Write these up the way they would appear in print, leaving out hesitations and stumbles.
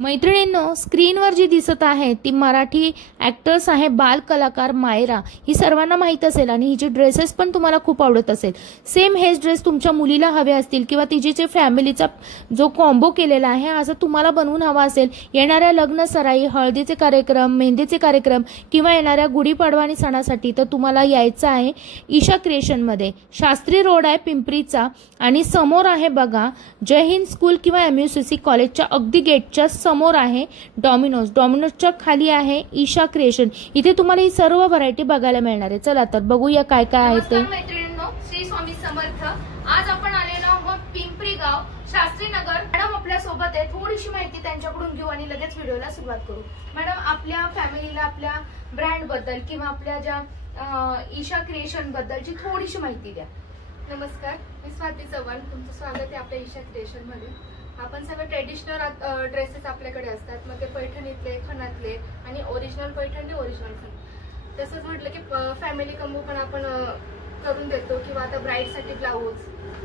मैत्रिणींनो, स्क्रीनवर जी दिसत आहे ती मराठी ॲक्टर्स आहे बाल कलाकार मायरा। ही सर्वांना माहीत असेल आणि हिचे ड्रेसेस पण तुम्हाला खूप आवडत असेल। सेम हेच ड्रेस तुमच्या मुलीला हवे असतील किंवा तिचे फॅमिलीचा जो कॉम्बो केलेला आहे असं तुम्हाला बनवून हवा असेल, येणाऱ्या लग्न सराई, हळदीचे कार्यक्रम, मेहंदीचे कार्यक्रम किंवा येणाऱ्या गुढीपाडवा आणि सणासाठी तर तुम्हाला यायचं आहे ईशा क्रिएशन मध्ये। शास्त्री रोड आहे पिंपरीचा आणि समोर आहे बघा जय हिंद स्कूल किंवा MUCC कॉलेजच्या अगदी गेटच्या समोर आहे डॉमिनोजच्या खाली आहे ईशा क्रिएशन। इथे तुम्हाला ही सर्व व्हरायटी बघायला मिळणार आहे। चला तर बघूया काय काय आहे ते। मैत्रिणींनो, श्री स्वामी समर्थ। आज आपण आलेलो आहोत पिंपरी गाव, शास्त्री नगर। मॅडम आपल्या सोबत आहे, थोडीशी माहिती त्यांच्याकडून घेऊ आणि लगेच व्हिडिओला सुरुवात करू। मॅडम, आपल्या फॅमिलीला आपल्या ब्रँड बद्दल किंवा आपल्या ज्या ईशा क्रिएशन बद्दलची थोडीशी माहिती द्या। नमस्कार, मी स्वाती चव्हाण, तुमचं स्वागत आहे आपल्या ईशा क्रिएशन मध्ये। आपण सगळे ट्रेडिशनल ड्रेसेस आपल्याकडे असतात, मग ते पैठणीतले, खणातले आणि ओरिजिनल पैठणी, ओरिजिनल खण। तसंच म्हटलं की फॅमिली कॉम्बो पण आपण करून देतो किंवा आता ब्राईडसाठी ब्लाऊज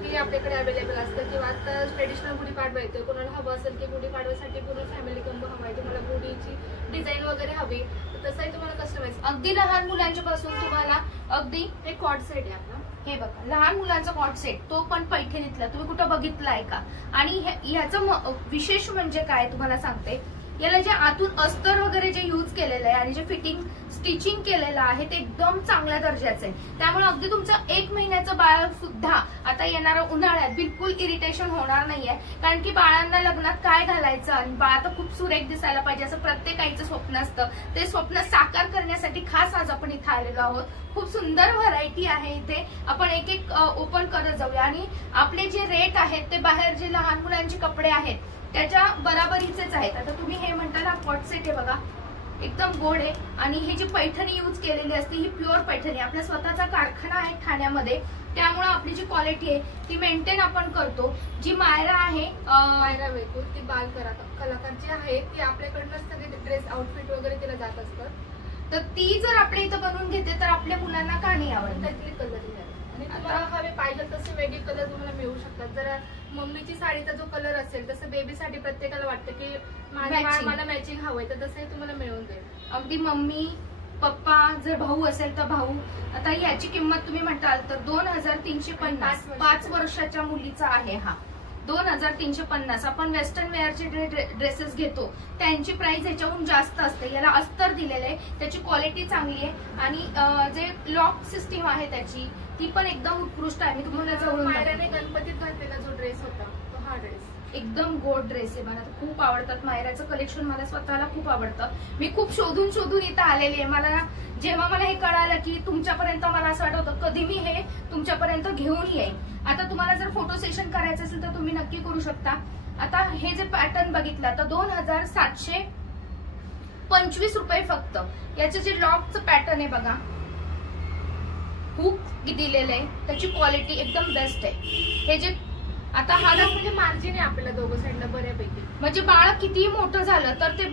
ही आपल्याकडे अवेलेबल असतं किंवा आता ट्रेडिशनल गुढीपाडवा येतो, कोणाला हवं असेल की गुढीपाडव्यासाठी पूर्ण फॅमिली कॉम्बो हवा आहे, तुम्हाला गुढीची डिझाईन वगैरे हवी तर तसंही तुम्हाला कस्टमाइज अगदी लहान मुलांच्या पासून तुम्हाला अगदी हे कॉर्ड सेट आहे आपला। हे बघा लहान मुलांचा कॉट सेट, तो पण पैठणीतला, तुम्ही कुठं बघितलाय का? आणि ह्याचं विशेष म्हणजे काय तुम्हाला सांगते, याला जे आतून अस्तर वगैरे जे यूज केलेलं आहे आणि जे फिटिंग स्टिचिंग केलेलं आहे ते एकदम चांगल्या दर्जाचं आहे। त्यामुळे अगदी तुमचं 1 महिन्याचं बाळ सुद्धा आता येणाऱ्या उन्हाळ्यात बिलकुल इरिटेशन होणार नाहीये, कारण की बाळांना लग्नात काय घालायचं आणि बाळ तर खूप सुरेख दिसायला पाहिजे असं प्रत्येक आईचं स्वप्न असतं। ते स्वप्न साकार करण्यासाठी खास आज आपण इथे आलेलो आहोत। खूप सुंदर व्हरायटी आहे इथे, आपण एक एक ओपन करत जाऊया। आणि आपले जे रेट आहेत ते बाहेर जे लहान मुलांचे कपडे आहेत त्याच्या बराबरीचेच आहेत। आता तुम्ही हे म्हणता ना कॉट सेट आहे बघा, एकदम गोड आहे आणि हे जी पैठणी यूज केलेली असते ही प्युअर पैठणी। आपला स्वतःचा कारखाना आहे ठाण्यामध्ये, त्यामुळे आपली जी क्वालिटी आहे ती मेंटेन आपण करतो। जी मायरा आहे, मायरा वेकूर, ती बाल कलाकार जी आहे ती आपल्याकडनं सगळे ड्रेस आउटफिट वगैरे तिला जात असतात, तर ती जर आपल्या इथं बनवून घेते तर आपल्या मुलांना का नाही आवडत? त्यातले कलर आणि तुम्हाला हवे पाहिजे तसे वेगळे कलर तुम्हाला मिळू शकतात। जर मम्मीची साडीचा जो कलर असेल तसं बेबीसाठी प्रत्येकाला वाटतं की मला मॅचिंग हवंय, तर तसंही तुम्हाला मिळून जाईल। अगदी मम्मी पप्पा, जर भाऊ असेल तर भाऊ। आता याची किंमत तुम्ही म्हणाल तर 2350, 5 वर्षाच्या मुलीचा आहे हा 2350। आपण वेस्टर्न वेअरचे ड्रेसेस घेतो त्यांची प्राइस याच्याहून जास्त असते। याला अस्तर दिलेलं आहे, त्याची क्वालिटी चांगली आहे आणि जे लॉक सिस्टीम आहे त्याची ती पण एकदम उत्कृष्ट आहे। मी तुम्हाला जवळून मायराने गणपतीत घातलेला जो ड्रेस होता तो हा ड्रेस एकदम गोड ड्रेस आहे। मला खूप आवडतात मायराचं कलेक्शन, मला स्वतःला खूप आवडतं। मी खूप शोधून इथं आलेली आहे। मला जेव्हा मला हे कळालं की तुमच्यापर्यंत, मला असं वाटत होतं कधी मी हे तुमच्यापर्यंत घेऊन येईन। आता तुम्हाला जर फोटो सेशन करायचं असेल तर तुम्ही नक्की करू शकता। आता हे जे पॅटर्न बघितलं तर 2725 रुपये फक्त। याचे जे लॉकचं पॅटर्न आहे बघा, हुक दिलेलं आहे, त्याची क्वालिटी एकदम बेस्ट आहे। हे जे आता हा म्हणजे मार्जिन आहे आपल्याला दोघं साईडला बऱ्यापैकी, म्हणजे बाळ कितीही मोठं झालं तर ते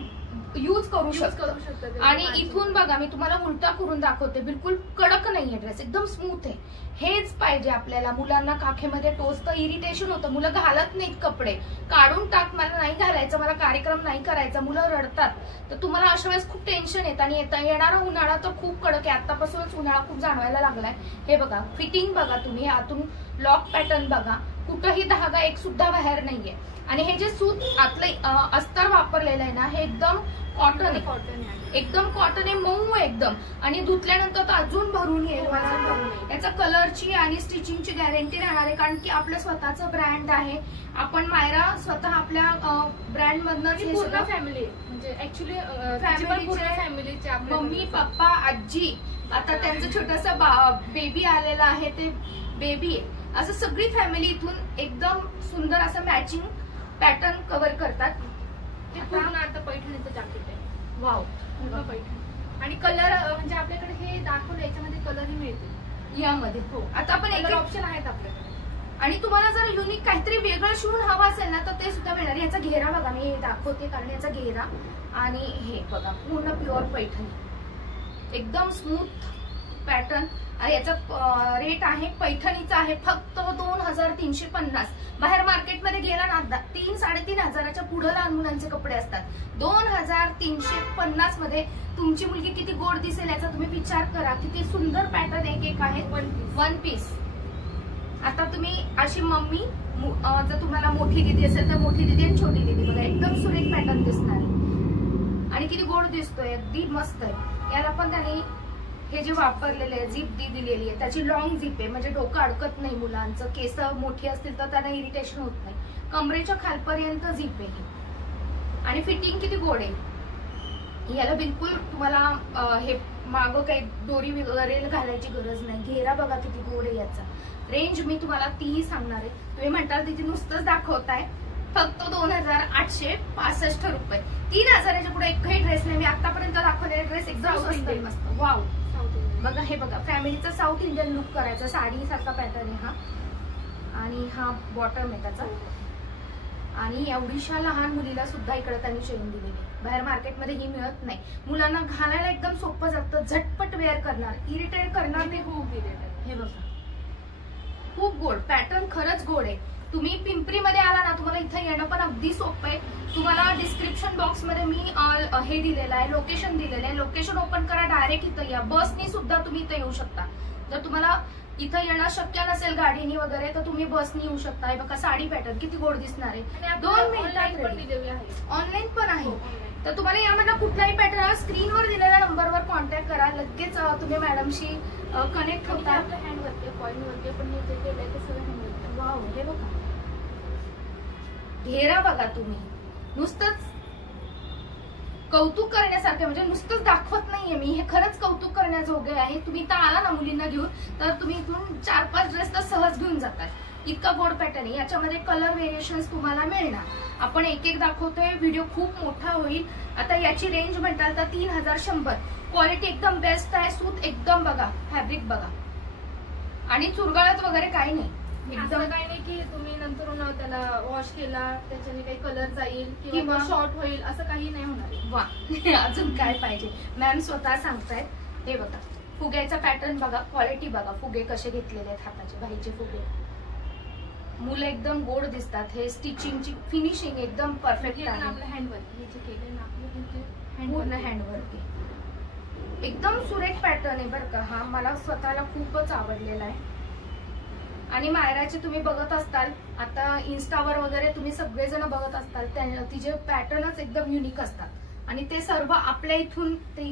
यूज करू शकतात। आणि इथून बघा मी तुम्हाला उलटा करून दाखवते, बिलकुल कडक नाहीये ड्रेस, एकदम स्मूथ आहे। हेच पाहिजे आपल्याला। मुलांना काखेमध्ये टोचतं, इरिटेशन होतं, मुलं घालत नाहीत कपडे, काढून टाक, मला नाही घालायचं, मला कार्यक्रम नाही करायचा, मुलं रडतात। तर तुम्हाला अशा वेळेस खूप टेन्शन येतं आणि येणारा उन्हाळा तर खूप कडक आहे, आतापासूनच उन्हाळा खूप जाणवायला लागलाय। हे बघा फिटिंग बघा तुम्ही, आतून लॉक पॅटर्न बघा, कुठंही धागा एक सुद्धा बाहेर नाहीये। आणि हे जे सूत आतलं अस्तर वापरलेलं आहे ना, हे एकदम कॉटन आहे, एकदम कॉटन आहे, मऊ आहे एकदम। आणि धुतल्यानंतर तर अजून भरून येईल। याचा कलरची आणि स्टिचिंगची गॅरंटी राहणार आहे, कारण की आपलं स्वतःचं ब्रँड आहे। आपण मायरा स्वतः आपल्या ब्रँड मधनच पूर्ण फॅमिली, म्हणजे ऍक्च्युली फॅमिलीचे मम्मी पप्पा आजी, आता त्यांचं छोटस बेबी आलेलं आहे ते बेबी आहे, असं सगळी फॅमिली इथून एकदम सुंदर असं मॅचिंग पॅटर्न कव्हर करतात। ते पूर्ण आता पैठणीचं जॅकेट आहे, वाव पूर्ण पैठणी। आणि कलर म्हणजे आपल्याकडे हे दाखवलं याच्यामध्ये कलरही मिळते यामध्ये। हो, आता आपण एक ऑप्शन आहेत आपल्याकडे। आणि तुम्हाला जर युनिक काहीतरी वेगळं शिवून हवं असेल ना तर ते सुद्धा मिळणार। याचा घेरा बघा, मी दाखवते कारण याचा घेरा आणि हे बघा पूर्ण प्युअर पैठणी, एकदम स्मूथ पॅटर्न याचा रेट आहे पैठणीचा आहे फक्त 2350. बाहेर मार्केटमध्ये गेला ना 3-3.5 हजाराच्या पुढे लहान मुलांचे कपडे असतात. 2350 मध्ये तुमची मुलगी किती गोड दिसेल याचा तुम्ही विचार करा. किती सुंदर पॅटर्न एक आहे. One piece. आता तुम्ही अशी मम्मी जर तुम्हाला मोठी दीदी असेल तर मोठी दीदी आणि छोटी दीदी बघा एकदम सुरेख पॅटर्न दिसणार आणि किती गोड दिसतोय. अगदी मस्त आहे. याला पण त्यांनी हे जे वापरलेले झीप दिलेली आहे त्याची लॉंग झीप आहे म्हणजे डोकं अडकत नाही मुलांचं. केस मोठी असतील तर त्यांना इरिटेशन होत नाही. कमरेच्या खालपर्यंत झीप आहे आणि फिटिंग किती गोड आहे. याला बिलकुल तुम्हाला हे मागं काही दोरी वगैरे घालायची गरज नाही. घेरा बघा किती गोड आहे याचा. रेंज मी तुम्हाला तीही सांगणार आहे. तुम्ही म्हणताल तिथे नुसतंच दाखवताय. फक्त 2865 रुपये. 3000च्या पुढे एकही ड्रेस नाही. मी आतापर्यंत दाखवलेले ड्रेस एकदम स्वस्त मस्त. वाव बघा हे बघा फॅमिलीचा साऊथ इंडियन लुक करायचा. साडी सारखा पॅटर्न आहे हा आणि हा बॉटम आहे त्याचा. आणि एवढीशा लहान मुलीला सुद्धा इकडे त्यांनी चेन दिलेली. बाहेर मार्केटमध्ये ही मिळत नाही. मुलांना घालायला एकदम सोपं जातं. झटपट वेअर करणार. इरिटेट करणार नाही. खूप इरिटेट. हे बघा खूप गोड पॅटर्न. खरंच गोड आहे. तुम्ही पिंपरीमध्ये आला ना तुम्हाला इथं येणं पण अगदी सोपं आहे. तुम्हाला डिस्क्रिप्शन बॉक्स मध्ये मी हे दिलेलं आहे लोकेशन दिलेलं आहे. लोकेशन ओपन करा डायरेक्ट इथं या. बसनी सुद्धा तुम्ही इथं येऊ शकता. जर तुम्हाला इथं येणं शक्य नसेल गाडीनी वगैरे तर तुम्ही बसनी येऊ शकता. हे बघा साडी पॅटर्न किती गोड दिसणार आहे. 2 मिनिटात ऑनलाईन पण आहे. तर तुम्हाला यामधला कुठलाही पॅटर्न स्क्रीनवर दिलेल्या नंबरवर कॉन्टॅक्ट करा. लगेच तुम्ही मॅडमशी कनेक्ट होता. हँडवर्क कॉईनवरती पण वाव हे बघा घेरा बघा. तुम्ही नुसतंच कौतुक करण्यासारखं म्हणजे नुसतंच दाखवत नाहीये मी. हे खरंच कौतुक करण्याजोगे आहे. तुम्ही इथं आला ना मुलींना घेऊन तर तुम्ही इथून 4-5 ड्रेस तर सहज घेऊन जातात. इतका गोड पॅटर्न आहे. याच्यामध्ये कलर व्हेरिएशन्स तुम्हाला मिळणार. आपण एक दाखवतोय. व्हिडिओ खूप मोठा होईल. आता याची रेंज म्हणताल तर 3100. क्वालिटी एकदम बेस्ट आहे. सूत एकदम बघा. फॅब्रिक बघा आणि चुरगळत वगैरे काही नाही. एकदम काही नाही की तुम्ही नंतर त्याला वॉश केला त्याच्याने काही कलर जाईल किंवा शॉर्ट होईल असं काही नाही होणार. वा अजून काय पाहिजे. मॅम स्वतः सांगतायत. हे बघा फुग्याचा पॅटर्न बघा. क्वालिटी बघा. फुगे कसे घेतलेले आहेत हाताचे बाईचे फुगे. मुलं एकदम गोड दिसतात. हे स्टिचिंगची फिनिशिंग एकदम परफेक्ट आहे. आपलं हँडवर्क पूर्ण हँडवर्क आहे. एकदम सुरेख पॅटर्न आहे बरं का. हा मला स्वतःला खूपच आवडलेला आहे. आणि मायराचे तुम्ही बघत असताल आता इन्स्टावर वगैरे तुम्ही सगळेजण बघत असताल तिचे पॅटर्नच एकदम युनिक असतात आणि ते सर्व आपल्या इथून ती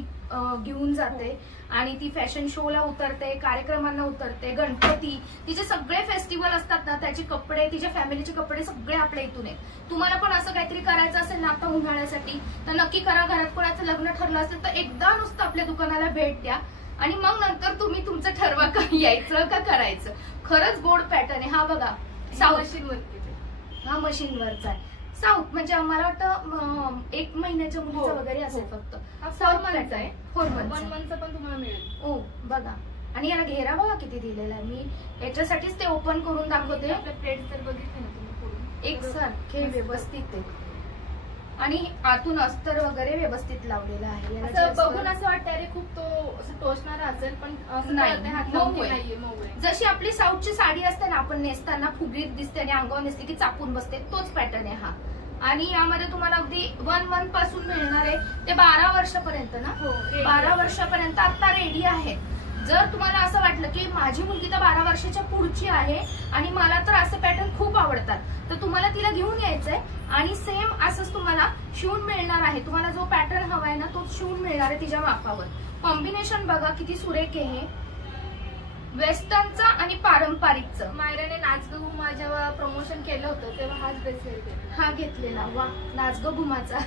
घेऊन जाते आणि ती फॅशन शोला उतरते. कार्यक्रमांना उतरते. गणपती तिचे सगळे फेस्टिवल असतात ना त्याचे कपडे तिच्या फॅमिलीचे कपडे सगळे आपल्या इथून आहेत. तुम्हाला पण असं काहीतरी करायचं असेल ना आता उन्हाळ्यासाठी तर नक्की करा. घरात कोणाचं लग्न ठरलं असेल तर एकदा नुसतं आपल्या दुकानाला भेट द्या आणि मग नंतर तुम्ही तुमचं ठरवा का यायचं का करायचं. खरंच गोड पॅटर्न आहे. हा बघा साऊथ मशीनवरती. हा मशीनवरचा आहे. साऊथ म्हणजे मला वाटतं 1 महिन्याच्या मुलीचा वगैरे असेल. फक्त 4 मंथचा आहे. 4 मंथचा पण तुम्हाला मिळेल. ओ बघा आणि याला घेरा बघा किती दिलेला आहे. मी याच्यासाठीच ते ओपन करून दाखवते. आपल्या प्लेट तर बघितले ना तुम्ही एकसारखे व्यवस्थित आहे आणि आतून अस्तर वगैरे व्यवस्थित लावलेलं आहे. बघून असं वाटतं अरे खूप तो असं टोचणारा असेल पण नाहीये. जशी आपली साऊथची साडी असते ना आपण नेसताना फुगीत दिसते आणि अंगावर नेसते की चापून बसते तोच पॅटर्न आहे हा. आणि यामध्ये तुम्हाला अगदी 1 मंथ पासून मिळणार आहे ते 12 वर्षापर्यंत ना. 12 वर्षापर्यंत आता रेडी आहे. जर तुम्हाला असं वाटलं की माझी मुलगी तर 12 वर्षाच्या पुढची आहे आणि मला तर असे पॅटर्न खूप आवडतात तर तुम्हाला तिला घेऊन यायचंय आणि सेम असंच तुम्हाला शिवून मिळणार आहे. तुम्हाला जो पॅटर्न हवाय ना तो शिवून मिळणार आहे तिच्या मापावर. कॉम्बिनेशन बघा किती सुरेख आहे. हे वेस्टर्नचं आणि पारंपरिकचं. मायराने नाचगं घुमा जेव्हा प्रमोशन केलं होतं तेव्हा हाच ड्रेस हा घेतलेला. वा नाचगं घुमाचा.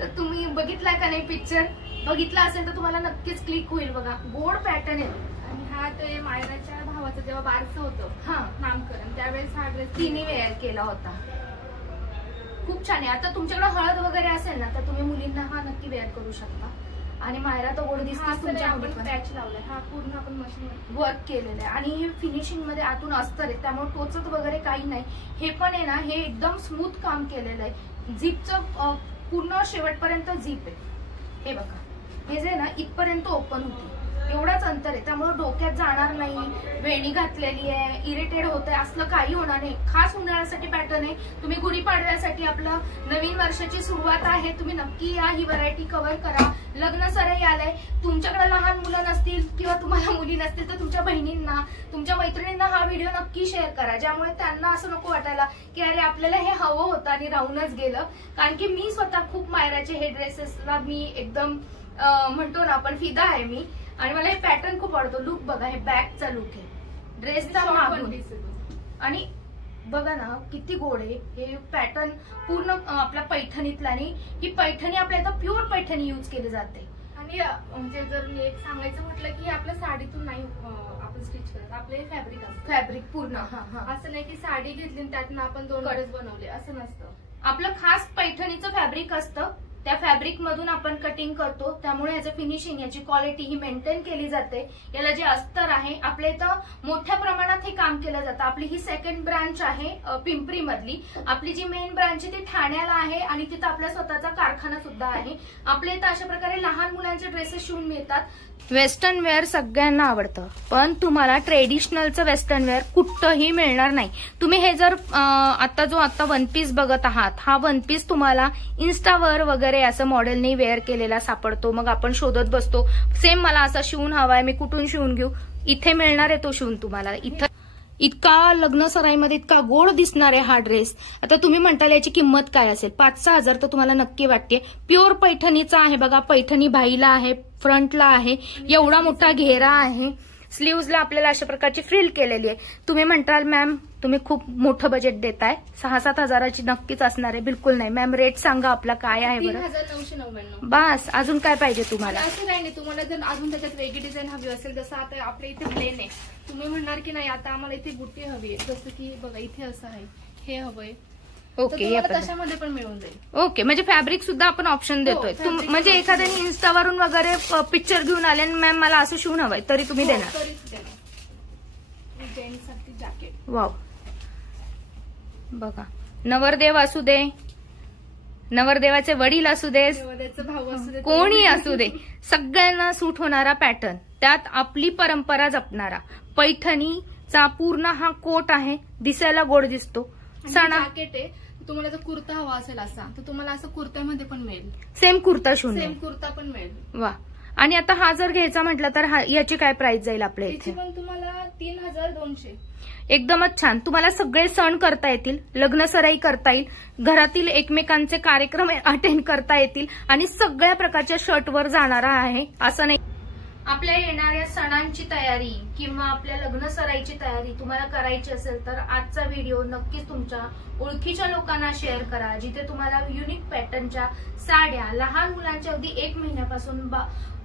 तर तुम्ही बघितलाय का नाही पिक्चर. बघितला असेल तर तुम्हाला नक्कीच क्लिक होईल. बघा गोड पॅटर्न आहे. आणि हा ते मायराच्या भावाचं जेव्हा बारसं होतं हा नामकरण त्यावेळेस हा ड्रेस तिने वेअर केला होता. खूप छान आहे. आता तुमच्याकडे हळद वगैरे असेल ना तर तुम्ही मुलींना हा नक्की वेअर करू शकता. आणि मायरा तर गोड दिसते. पॅच लावलाय. हा पूर्ण आपण मशीन वर्क केलेलं आहे आणि हे फिनिशिंग मध्ये आतून अस्तर आहे त्यामुळे टोचत वगैरे काही नाही. हे पण आहे ना हे एकदम स्मूथ काम केलेलं आहे. झीपचं पूर्ण शेवटपर्यंत झीप आहे. हे बघा हे जे ना इथपर्यंत ओपन होते एवढाच अंतर आहे. त्यामुळे डोक्यात जाणार नाही, वेणी घातलेली आहे, इरिटेट होत आहे असलं काही होणार नाही. खास उन्हाळ्यासाठी पॅटर्न आहे. तुम्ही गुढीपाडव्यासाठी आपलं नवीन वर्षाची सुरुवात आहे, तुम्ही नक्की या, ही व्हरायटी कव्हर करा. लग्न सराई आलंय, तुमच्याकडे लहान मुलं नसतील किंवा तुम्हाला मुली नसतील तर तुमच्या बहिणींना, तुमच्या मैत्रिणींना हा व्हिडिओ नक्की शेअर करा, ज्यामुळे त्यांना असं नको वाटायला की अरे आपल्याला हे हवं होतं आणि राहूनच गेलं. कारण की मी स्वतः खूप मायराचे हे ड्रेसेसला मी एकदम म्हणतो ना आपण फिदा आहे मी, आणि मला हे पॅटर्न खूप आवडतो. लुक बघा, हे बॅकचा लुक आहे ड्रेसचा मागून, आणि बघा ना किती गोड आहे हे पॅटर्न पूर्ण आपल्या पैठणीतला. आणि ही पैठणी आपल्या इथं प्युअर पैठणी यूज केली जाते. आणि म्हणजे जर मी एक सांगायचं म्हटलं की आपल्या साडीतून नाही आपण स्टिच करत, आपले फॅब्रिक असतं, फॅब्रिक पूर्ण. असं नाही की साडी घेतली आणि त्यातनं आपण 2 ड्रेस बनवले, असं नसतं. आपलं खास पैठणीचं फॅब्रिक असतं, त्या फॅब्रिक मधून आपण कटिंग करतो, त्यामुळे याचं फिनिशिंग, याची क्वालिटी ही मेंटेन केली जाते. याला जे अस्तर आहे आपल्या इथं मोठ्या प्रमाणात हे काम केलं जातं. आपली ही सेकंड ब्रांच आहे पिंपरी मधली. आपली जी मेन ब्रांच आहे ती ठाण्याला आहे आणि तिथं आपला स्वतःचा कारखाना सुद्धा आहे. आपल्या इथं अशा प्रकारे लहान मुलांचे ड्रेसेस शिवून मिळतात. वेस्टर्न वेअर सगळ्यांना आवडतं, पण तुम्हाला ट्रेडिशनलचं वेस्टर्न वेअर कुठंही मिळणार नाही. तुम्ही हे जर आता वन पीस बघत आहात, हा वन पीस तुम्हाला इन्स्टावर वगैरे असं मॉडेलने वेअर केलेला सापडतो. मग आपण शोधत बसतो सेम मला असा शिवून हवाय, मी कुठून शिवून घेऊ. इथे मिळणार आहे तो शिवून तुम्हाला. इथं इतका लग्न सराईमध्ये इतका गोड दिसणार आहे हा ड्रेस. आता तुम्ही म्हणताल याची किंमत काय असेल, 5-6 हजार तर तुम्हाला नक्की वाटते. प्युअर पैठणीचा आहे बघा, पैठणी बाईला आहे, फ्रंटला आहे, एवढा मोठा घेरा आहे, स्लीव्हजला आपल्याला अशा प्रकारची फ्रिल केलेली आहे. तुम्ही म्हणताल मॅम तुम्ही खूप मोठं बजेट देताय, 6-7 हजाराची नक्कीच असणार आहे. बिलकुल नाही मॅम, रेट सांगा आपला काय आहे बरं. 3999. बस अजून काय पाहिजे तुम्हाला. असं काही नाही, तुम्हाला जर अजून त्याच्यात वेगळी डिझाईन हवी असेल, जसं आता आपल्या इथे प्लेन आहे, तुम्ही म्हणणार की नाही आता आम्हाला इथे बुट्टी हवी आहे, जसं की बघा इथे असं आहे, हे हवंय, ओके, त्याच्यामध्ये पण मिळून जाईल. ओके, म्हणजे फॅब्रिक सुद्धा आपण ऑप्शन देतोय. म्हणजे एखाद्याने इन्स्टावरून वगैरे पिक्चर घेऊन आले आणि मॅम मला असं शिवून हवंय तरी तुम्ही देणार. जेंट्ससाठी जॅकेट, वाव बघा, नवरदेव असू दे, नवरदेवाचे वडील असू दे, भाऊ असू दे, कोणी असू दे, सगळ्यांना सूट होणारा पॅटर्न, त्यात आपली परंपरा जपणारा. पैठणीचा पूर्ण हा कोट आहे, दिसायला गोड दिसतो. जॅकेट आहे, तुम्हाला जर कुर्ता हवा असेल असा तर तुम्हाला असं कुर्त्यामध्ये पण मिळेल, सेम कुर्ता शिवून, सेम कुर्ता पण मिळेल. वा. आणि आता हा जर घ्यायचा म्हटलं तर याची काय प्राइस जाईल आपल्या इथे? पण तुम्हाला 3200. एकदमच छान. तुम्हाला सगळे सण करता येतील, लग्न सराई करता येईल, घरातील एकमेकांचे कार्यक्रम अटेंड करता येतील आणि सगळ्या प्रकारच्या शर्टवर जाणारा आहे असं नाही. आपल्या येणाऱ्या सणांची तयारी किंवा आपल्या लग्न सराईची तयारी तुम्हाला करायची असेल तर आजचा व्हिडिओ नक्कीच तुमच्या ओळखीच्या लोकांना शेअर करा, जिथे तुम्हाला युनिक पॅटर्नच्या साड्या, लहान मुलांच्या अगदी 1 महिन्यापासून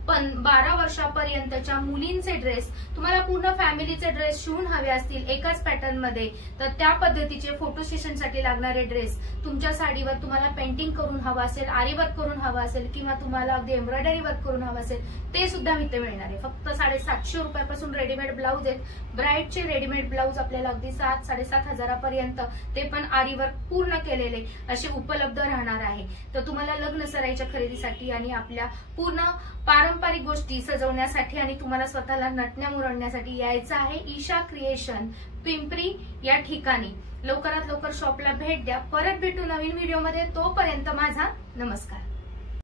12 वर्षापर्यंतच्या मुलींचे ड्रेस, तुम्हाला पूर्ण फॅमिलीचे ड्रेस शिवून हवे असतील एकाच पॅटर्न मध्ये तर त्या पद्धतीचे फोटो सेशनसाठी लागणारे ड्रेस, तुमच्या साडीवर तुम्हाला पेंटिंग करून हवा असेल, आरी वर्क करून हवा असेल किंवा तुम्हाला अगदी एम्ब्रॉयडरी वर्क करून हवं असेल ते सुद्धा इथे मिळणार आहे. फक्त 750 रुपयापासून रेडीमेड ब्लाऊज आहेत. ब्राईडचे रेडीमेड ब्लाऊज आपल्याला अगदी 7-7.5 हजारापर्यंत, ते पण आरी वर्क पूर्ण केलेले असे उपलब्ध राहणार आहे. तर तुम्हाला लग्न सराईच्या खरेदीसाठी आणि आपल्या पूर्ण पारंपरिक गोष्टी सजवण्यासाठी आणि तुम्हाला स्वतःला नटण्या मुरडण्यासाठी यायचं आहे ईशा क्रिएशन पिंपरी या ठिकाणी. लवकरात लवकर शॉपला भेट द्या. परत भेटू नवीन व्हिडिओमध्ये, तोपर्यंत माझा नमस्कार.